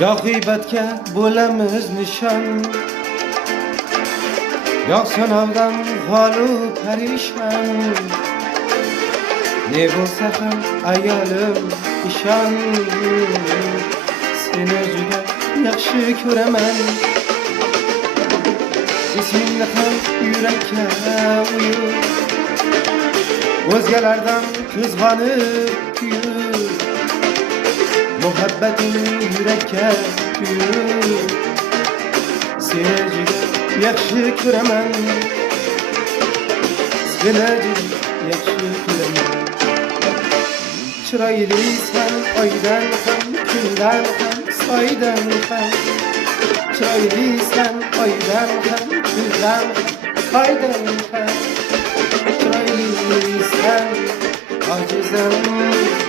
Ya g'iybatga bo'lamiz nishon, yo'q sanavdan holu perişan. Ne bo'lsa ham ayolim ishon, seni juda yaxshi ko'raman. İsminni ham yurakka uyur, o'zgalardan qizg'anib kuyur. Muhabbating yurakka kuyur, seni juda yaxshi ko'raman. Seni juda yaxshi ko'raman. Chiroylisan oydan ham, kundan ham, soydan ham. Chiroylisan oydan ham, kundan ham, soydan ham. Chiroylisan ojizam